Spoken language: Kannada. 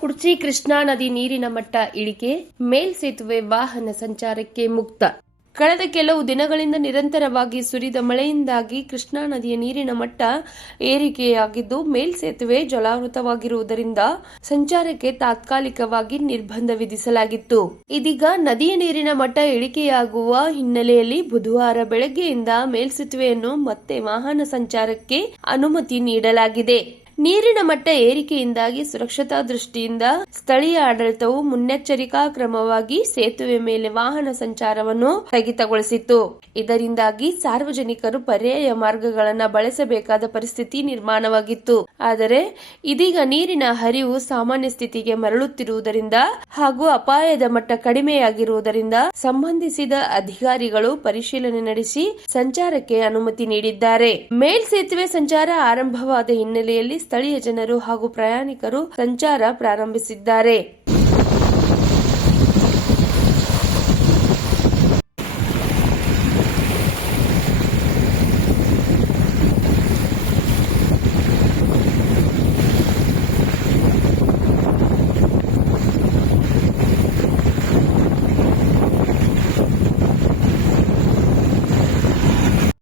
ಕುಡ್ಚಿ ಕೃಷ್ಣಾ ನದಿ ನೀರಿನ ಮಟ್ಟ ಇಳಿಕೆ, ಮೇಲ್ಸೇತುವೆ ವಾಹನ ಸಂಚಾರಕ್ಕೆ ಮುಕ್ತ. ಕಳೆದ ಕೆಲವು ದಿನಗಳಿಂದ ನಿರಂತರವಾಗಿ ಸುರಿದ ಮಳೆಯಿಂದಾಗಿ ಕೃಷ್ಣಾ ನದಿಯ ನೀರಿನ ಮಟ್ಟ ಏರಿಕೆಯಾಗಿದ್ದು, ಮೇಲ್ಸೇತುವೆ ಜಲಾವೃತವಾಗಿರುವುದರಿಂದ ಸಂಚಾರಕ್ಕೆ ತಾತ್ಕಾಲಿಕವಾಗಿ ನಿರ್ಬಂಧ ವಿಧಿಸಲಾಗಿತ್ತು. ಇದೀಗ ನದಿಯ ನೀರಿನ ಮಟ್ಟ ಇಳಿಕೆಯಾಗುವ ಹಿನ್ನೆಲೆಯಲ್ಲಿ ಬುಧವಾರ ಬೆಳಗ್ಗೆಯಿಂದ ಮೇಲ್ಸೇತುವೆಯನ್ನು ಮತ್ತೆ ವಾಹನ ಸಂಚಾರಕ್ಕೆ ಅನುಮತಿ ನೀಡಲಾಗಿದೆ. ನೀರಿನ ಮಟ್ಟ ಏರಿಕೆಯಿಂದಾಗಿ ಸುರಕ್ಷತಾ ದೃಷ್ಟಿಯಿಂದ ಸ್ಥಳೀಯ ಆಡಳಿತವು ಮುನ್ನೆಚ್ಚರಿಕಾ ಕ್ರಮವಾಗಿ ಸೇತುವೆ ಮೇಲೆ ವಾಹನ ಸಂಚಾರವನ್ನು ಸ್ಥಗಿತಗೊಳಿಸಿತ್ತು. ಇದರಿಂದಾಗಿ ಸಾರ್ವಜನಿಕರು ಪರ್ಯಾಯ ಮಾರ್ಗಗಳನ್ನು ಬಳಸಬೇಕಾದ ಪರಿಸ್ಥಿತಿ ನಿರ್ಮಾಣವಾಗಿತ್ತು. ಆದರೆ ಇದೀಗ ನೀರಿನ ಹರಿವು ಸಾಮಾನ್ಯ ಸ್ಥಿತಿಗೆ ಮರಳುತ್ತಿರುವುದರಿಂದ ಹಾಗೂ ಅಪಾಯದ ಮಟ್ಟ ಕಡಿಮೆಯಾಗಿರುವುದರಿಂದ ಸಂಬಂಧಿಸಿದ ಅಧಿಕಾರಿಗಳು ಪರಿಶೀಲನೆ ನಡೆಸಿ ಸಂಚಾರಕ್ಕೆ ಅನುಮತಿ ನೀಡಿದ್ದಾರೆ. ಮೇಲ್ಸೇತುವೆ ಸಂಚಾರ ಆರಂಭವಾದ ಹಿನ್ನೆಲೆಯಲ್ಲಿ ಸ್ಥಳೀಯ ಜನರು ಹಾಗೂ ಪ್ರಯಾಣಿಕರು ಸಂಚಾರ ಪ್ರಾರಂಭಿಸಿದ್ದಾರೆ.